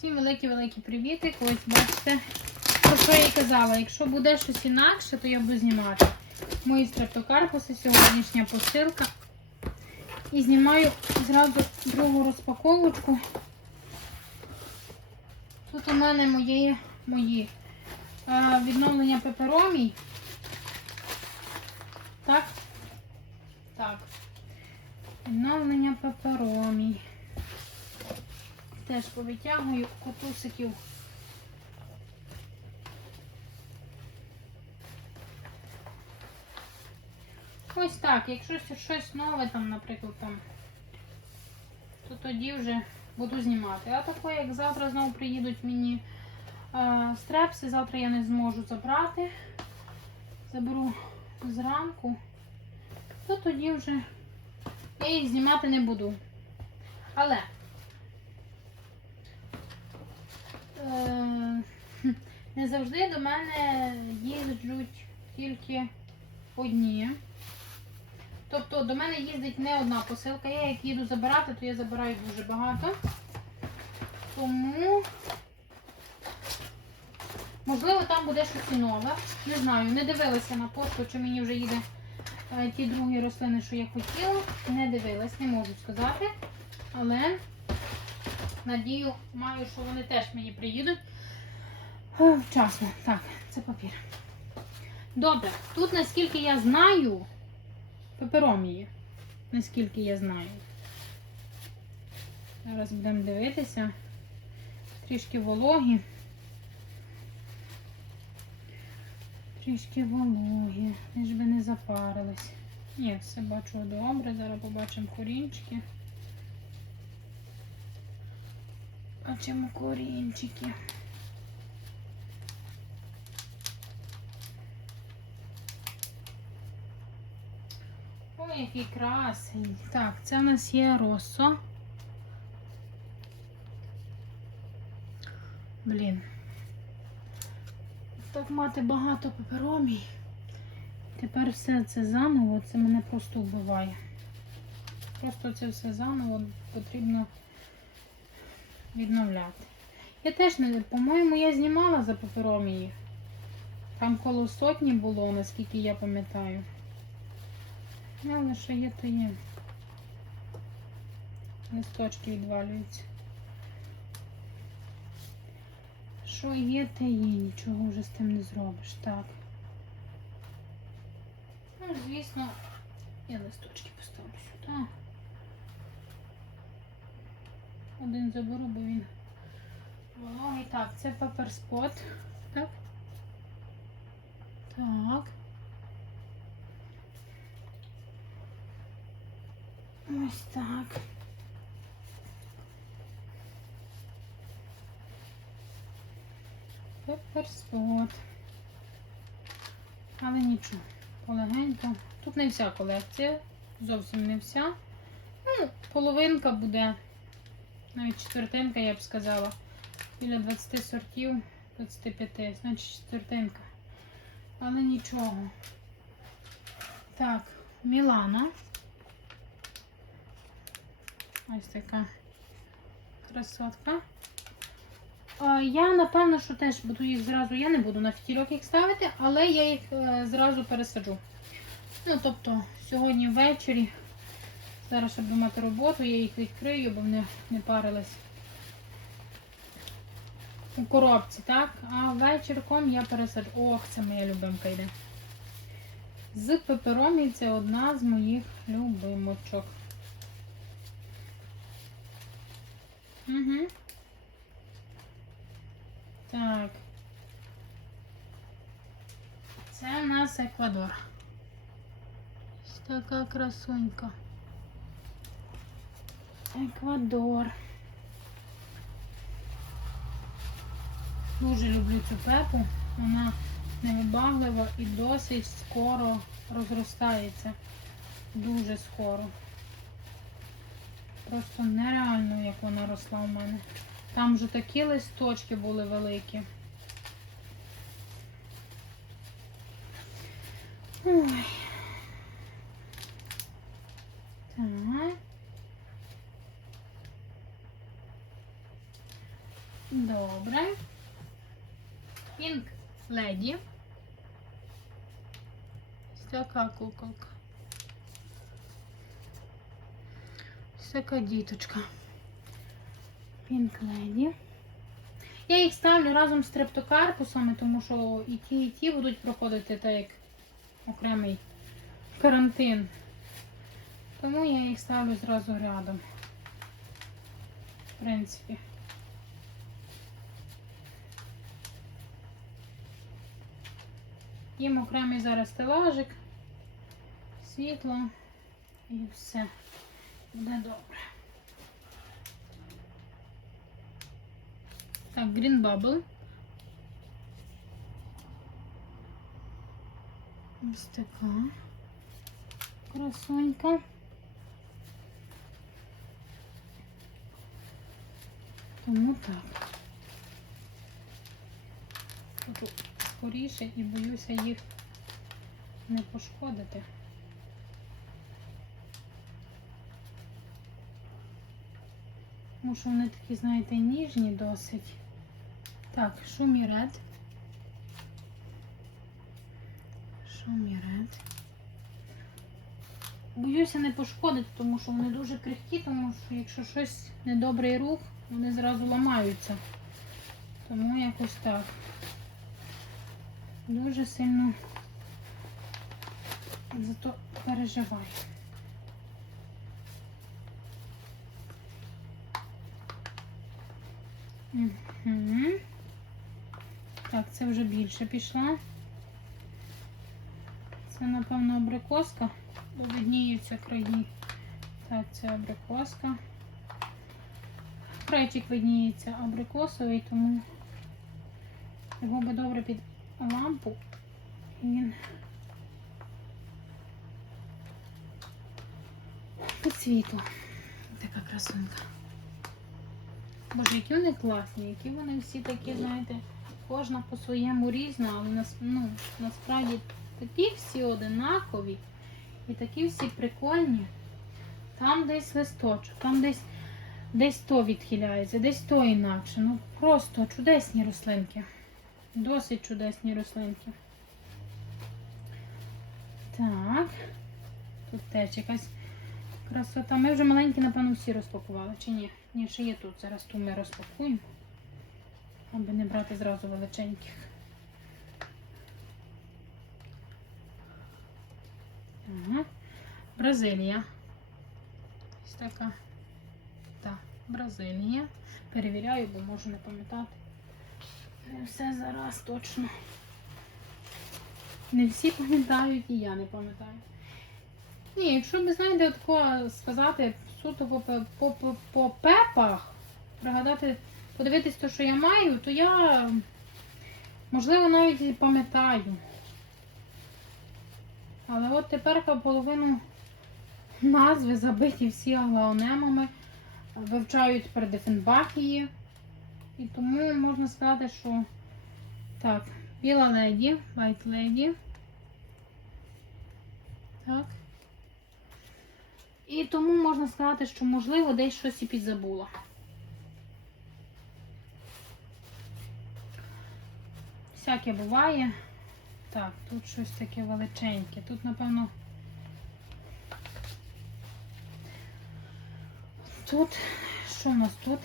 Всім великі-великі привіти. Ось бачите, про що я і казала. Якщо буде щось інакше, то я буду знімати. Мої стрептокарпуси, сьогоднішня посилка. І знімаю зразу другу розпаковочку. Тут у мене мої, мої е, відновлення пеперомій. Так? Так. Відновлення пеперомій. Теж повитягую котусиків. Ось так, якщо щось- нове, там, наприклад, там, то тоді вже буду знімати. А таке, як завтра знову приїдуть мені е, стрепси, завтра я не зможу забрати. Заберу зранку, то тоді вже я їх знімати не буду. Але е, хм, не завжди до мене їздять тільки одні. Тобто до мене їздить не одна посилка. Я як їду забирати, то я забираю дуже багато. Тому, можливо, там буде щось нове. Не знаю, не дивилася на пошту, чи мені вже їде е, ті другі рослини, що я хотіла. Не дивилась, не можу сказати. Але надію, маю, що вони теж мені приїдуть. Е, Вчасно. Так, це папір. Добре, тут, наскільки я знаю, пеперомії, наскільки я знаю. Зараз будемо дивитися. Трішки вологі. Трішки вологі, лиш би не запарились. Ні, все бачу добре. Зараз побачимо корінчики. Бачимо корінчики. Ой, який красень. Так, це в нас є росо. Блін. Так мати багато пеперомій. Тепер все це заново, це мене просто вбиває. Просто це все заново потрібно відновляти. Я теж не, по-моєму, я знімала за пеперомії. Там коло сотні було, наскільки я пам'ятаю. Ну, але що є, то є. Листочки відвалюються. Що є, те є, нічого вже з тим не зробиш. Так. Ну, звісно, я листочки поставлю сюди. Один заберу, бо він вологий. Так, це паперспот. Так. Так. Ось так. Пеперспот. Але нічого, полегенько. Тут не вся колекція, зовсім не вся. Ну, половинка буде, навіть четвертинка, я б сказала. Біля 20 сортів, 25, значить четвертинка. Але нічого. Так, Мілана. Ось така красотка. Я, напевно, що теж буду їх зразу, я не буду на фітільок їх ставити, але я їх е, зразу пересаджу. Ну, тобто, сьогодні ввечері, зараз, щоб мати роботу, я їх відкрию, бо вони не парились у коробці, так? А вечірком я пересаджу. Ох, це моя любимка йде. З пеперомі це одна з моїх любимочок. Угу. Так. Це у нас Еквадор. Ось така красунька. Еквадор. Дуже люблю цю пепу. Вона невибаглива і досить скоро розростається. Дуже скоро. Просто нереально, як вона росла у мене. Там вже такі листочки були великі. Ой. Так. Добре. Lady. Ось така куколка. Така діточка. Pink Lady. Я їх ставлю разом з трептокарпусами, тому що і ті, і ті будуть проходити так як окремий карантин. Тому я їх ставлю зразу рядом. В принципі. Їм окремий зараз стелажик, світло і все. Буде добре. Так, Green Bubble. Ось така красонька. Тому так. Скоріше і боюся їх не пошкодити. Тому що вони такі, знаєте, ніжні досить. Так, шуміред. Шуміред. Боюся не пошкодити, тому що вони дуже крихкі, тому що якщо щось недобрий рух, вони зразу ламаються. Тому якось так. Дуже сильно зато переживаю. Угу. Так, це вже більше пішла. Це, напевно, абрикоска, видніються краї. Так, це абрикоска. Крайчик видніється абрикосовий, тому його би добре під лампу. Він під світло. Така красунка. Боже, які вони класні, які вони всі такі, знаєте, кожна по-своєму різна, але ну, насправді такі всі одинакові і такі всі прикольні. Там десь листочок, там десь десь то відхиляється, десь то інакше. Ну просто чудесні рослинки. Досить чудесні рослинки. Так. Тут теж якась красота. Ми вже маленькі, напевно, всі розпакували, чи ні? Ні, ще є тут. Зараз ту ми розпакуємо. Аби не брати зразу величеньких. Бразилія. Ось така. Так, Бразилія. Перевіряю, бо можу не пам'ятати. Не все зараз точно. Не всі пам'ятають і я не пам'ятаю. Ні, якщо ви знаєте, такого сказати суто по, по, по, пепах, пригадати, подивитись те, що я маю, то я, можливо, навіть і пам'ятаю. Але от тепер половину назви забиті всі аглаонемами, вивчають тепер дефенбахії. І тому можна сказати, що так, біла леді, white lady. Так. І тому можна сказати, що можливо десь щось і підзабула. Всяке буває. Так, тут щось таке величеньке. Тут, напевно. Тут, що в нас тут?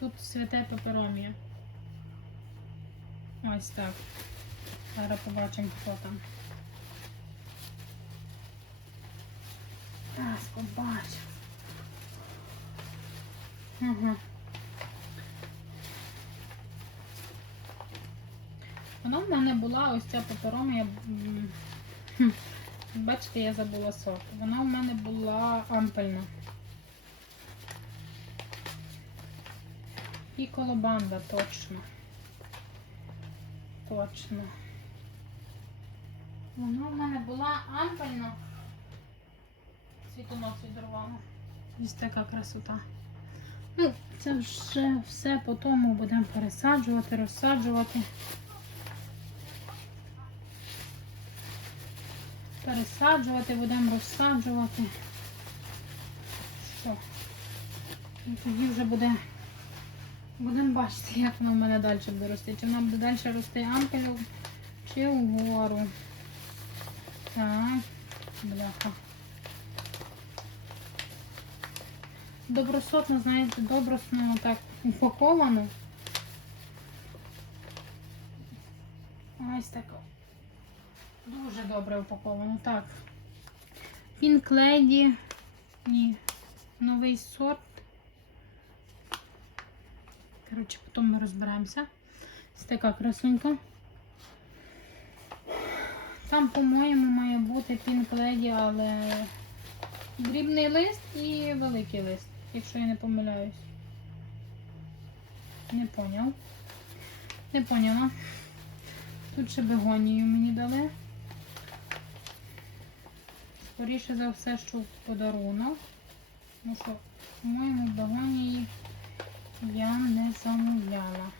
Тут святе пеперомія. Ось так. Зараз побачимо, хто там. Зараз побачимо. Ага. Вона в мене була ось ця пеперомія. Бачите, я забула сорт. Вона в мене була ампельна. І колобанда точно. Точно. Вона в мене була ампельна. Світонос відрувала. Ось така красота. Ну, це вже все по тому будемо пересаджувати, розсаджувати. Пересаджувати, будемо розсаджувати. Що? І тоді вже буде Будемо бачити, як воно в мене далі буде рости. Чи вона буде далі рости ампелю, чи вгору. Так, бляха. Добросотно, знаєте, добросно так упаковано. Ось так. Дуже добре упаковано. Так. Lady. Ні. Новий сорт. Коротше, потім ми розберемося. Ось така красунька. Там, по-моєму, має бути Lady, але дрібний лист і великий лист, якщо я не помиляюсь. Не поняв. Не поняла. Тут ще бегонію мені дали. Скоріше за все, що в подарунок. Ну що, по-моєму, бегонії я не замовляла.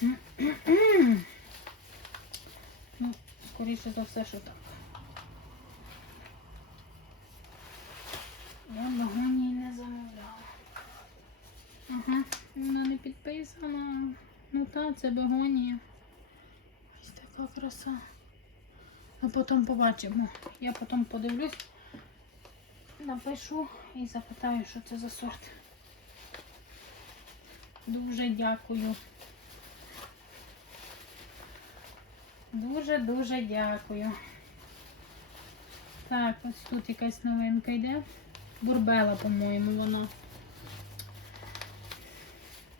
Ну, скоріше за все, що так. Я бегонії не замовляла. Ага, вона не підписана. Ну та, це бегонія. Ось така краса. А потім побачимо. Я потім подивлюсь, напишу і запитаю, що це за сорт. Дуже дякую. Дуже-дуже дякую. Так, ось тут якась новинка йде. Бурбела, по-моєму, вона.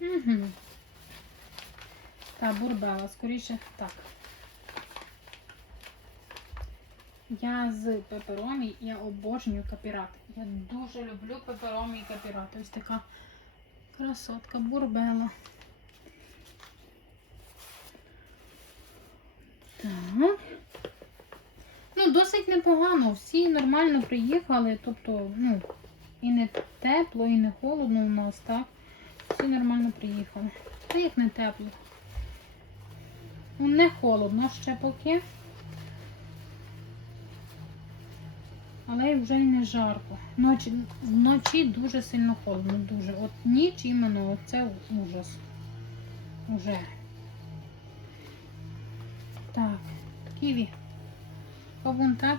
Угу. Та, бурбела, скоріше так. Я з пеперомі, я обожнюю капірат. Я дуже люблю пеперомі і капірат. Ось така красотка, бурбела. Так. Ну, досить непогано. Всі нормально приїхали. Тобто, ну, і не тепло, і не холодно у нас, так? Всі нормально приїхали. Та як не тепло. Ну, Не холодно ще поки. Але вже й не жарко. Ночі, вночі дуже сильно холодно, дуже. От ніч іменно це ужас. Уже. Так, ківі. Кавун так.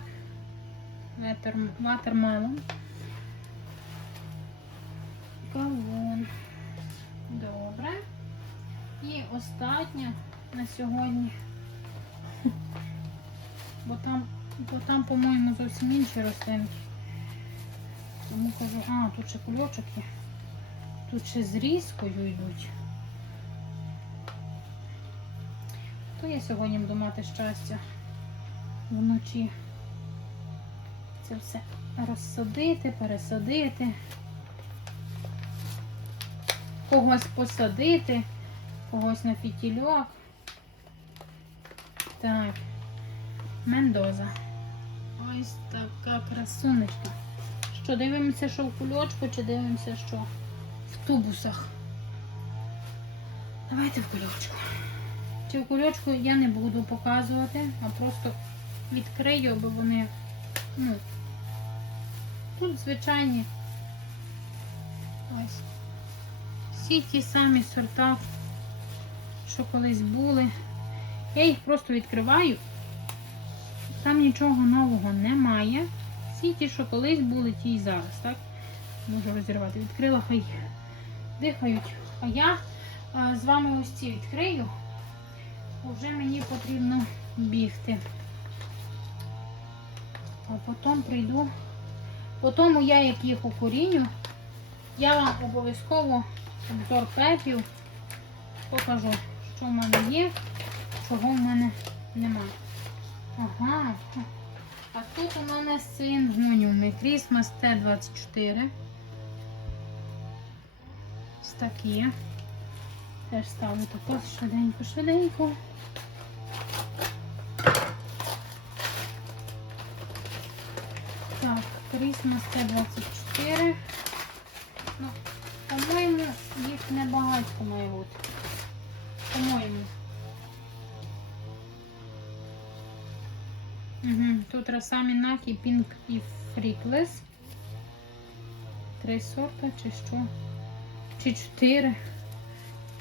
Ветер, ватермелон. Кавун. Добре. І остання на сьогодні. Бо там, бо там, по-моєму, зовсім інші рослинки. Тому кажу, а, тут ще кульочок є. Тут ще з різкою йдуть. То я сьогодні буду мати щастя вночі це все розсадити, пересадити, когось посадити, когось на фітільок. Так, Мендоза. Ось така красунечка. Що, дивимося, що в кульочку, чи дивимося, що в тубусах? Давайте в кульочку. Чи в кульочку я не буду показувати, а просто відкрию, бо вони, ну, тут звичайні ось всі ті самі сорта, що колись були. Я їх просто відкриваю. Там нічого нового немає. Всі ті, що колись були, ті і зараз, так? Можу розірвати. Відкрила, хай дихають. А я а, з вами ось ці відкрию. бо Вже мені потрібно бігти. А потім прийду. Потім я, як їх укоріню, я вам обов'язково обзор пепів покажу, що в мене є, чого в мене немає. Ага. А тут у мене син гонювний Christmas T24. Ось такі. Теж ставлю тако швиденько, швиденько. Так, Christmas T24. Ну, по-моєму, їх небагатько має бути. По-моєму. Тут Расамі Накі, Пінк і Фріклес. Три сорта чи що? чи чотири.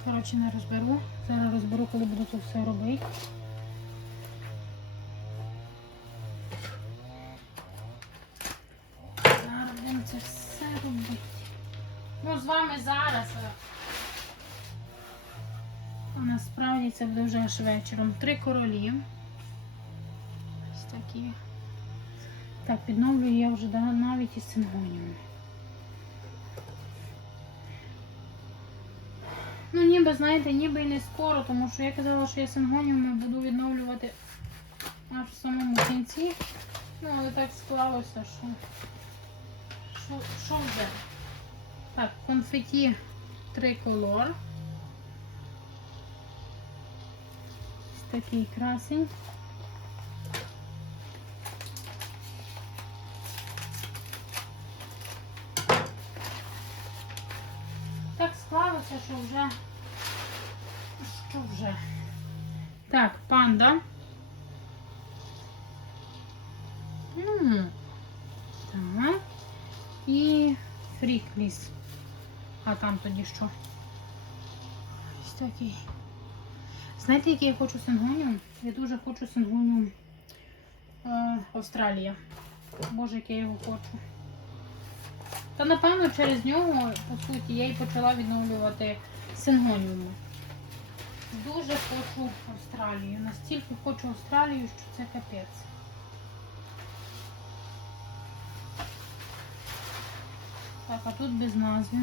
Коротше, не розберу. Зараз розберу, коли буду тут все робити. Зараз будемо це все робити. Ну, з вами зараз. а- А насправді це буде вже аж вечором. Три королі. Такі. Так, відновлюю я вже навіть із сингоніумом. Ну, ніби, знаєте, ніби і не скоро, тому що я казала, що я сингоніуми буду відновлювати аж в самому кінці. Ну, але так склалося, що. Що, що вже? Так, конфеті триколор. Такий красень. Так склалося, що вже. Що вже? Так, панда. Так. І фрікліс. А там тоді що? Ось такий. Знаєте, який я хочу сингоніум? Я дуже хочу сингоніум е, Австралія. Боже, як я його хочу. Та напевно через нього, по суті, я і почала відновлювати сингоніуми. Дуже хочу Австралію. Настільки хочу Австралію, що це капець. Так, а тут без назви.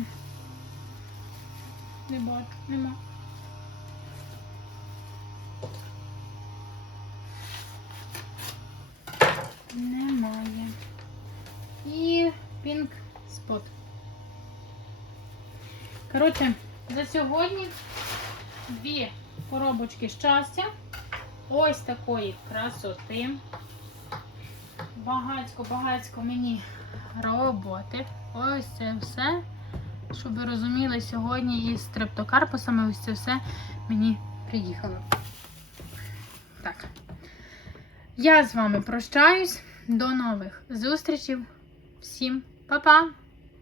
Не бачу, нема. Немає. І пінк спот. Коротше, за сьогодні дві коробочки щастя. Ось такої красоти. Багацько-багацько мені роботи. Ось це все. Щоб ви розуміли, сьогодні із стрептокарпусами ось це все мені приїхало. Так. Я з вами прощаюсь. До нових зустрічей. Всім 宝宝